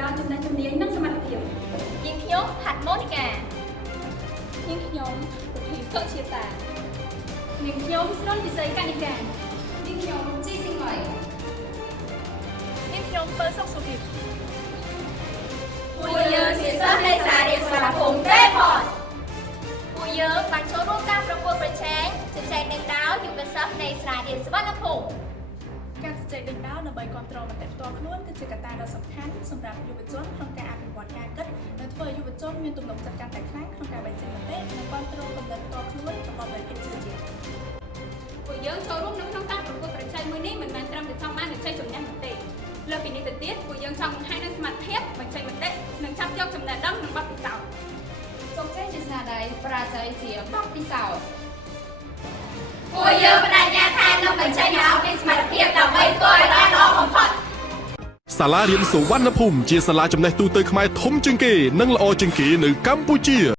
ដល់ចំណេះជំនាញនិងសមត្ថភាពយើងខ្ញុំហាត់ម៉ូនីកាយើងខ្ញុំពុទ្ធិសុជាតានាងខ្ញុំស្រុនវិស័យកនិកានាងខ្ញុំជីស៊ីងឡៃយើងខ្ញុំពើសុកសុភិតពួកយើងជាសិស្សនៃសាលារៀនសាលាភូមិទេផតពួកយើងបានចូលរួមការប្រកួតប្រជែងជជែកដេញដោលយុវសិស្សនៃសាលារៀនសុវណ្ណភូមិការជជែកដេញដោលដើម្បីគ្រប់គ្រងមតិផ្ទាល់ខ្លួនគឺជាកត្តាដ៏សំខាន់សម្រាប់យុវជនក្នុងការអភិវឌ្ឍការគិតនិងធ្វើឲ្យយុវជនមានទំនុកចិត្តកាន់តែខ្លាំងក្នុងការបញ្ចេញមតិនិងគ្រប់គ្រងគំនិតផ្ទាល់ខ្លួនរបស់ប្រជាជនជាតិពួកយើងចូលរួមនៅក្នុងការប្រកួតប្រជែងមួយនេះមិនមែនត្រឹមតែចង់បានជ័យជំនះនោះទេលើសពីនេះទៅទៀតពួកយើងចង់បង្ហាញនូវសមត្ថភាពបញ្ចេញមតិនិងចាប់យកចំណេះដឹងនិងបទពិសោធន៍ជោគជ័យជាស្នាដៃបរាជ័យជាបទពិសោធន៍ពួកយើងបដិញ្ញាថានឹងបញ្ចេញឲ្យមានសមត្ថភាពដើម្បីធ្វើឲ្យបានល្អបំផុតសាលារៀនសុវណ្ណភូមិជាសាលាចំណេះទូទៅខ្មែរធំជាងគេនិងល្អជាងគេនៅកម្ពុជា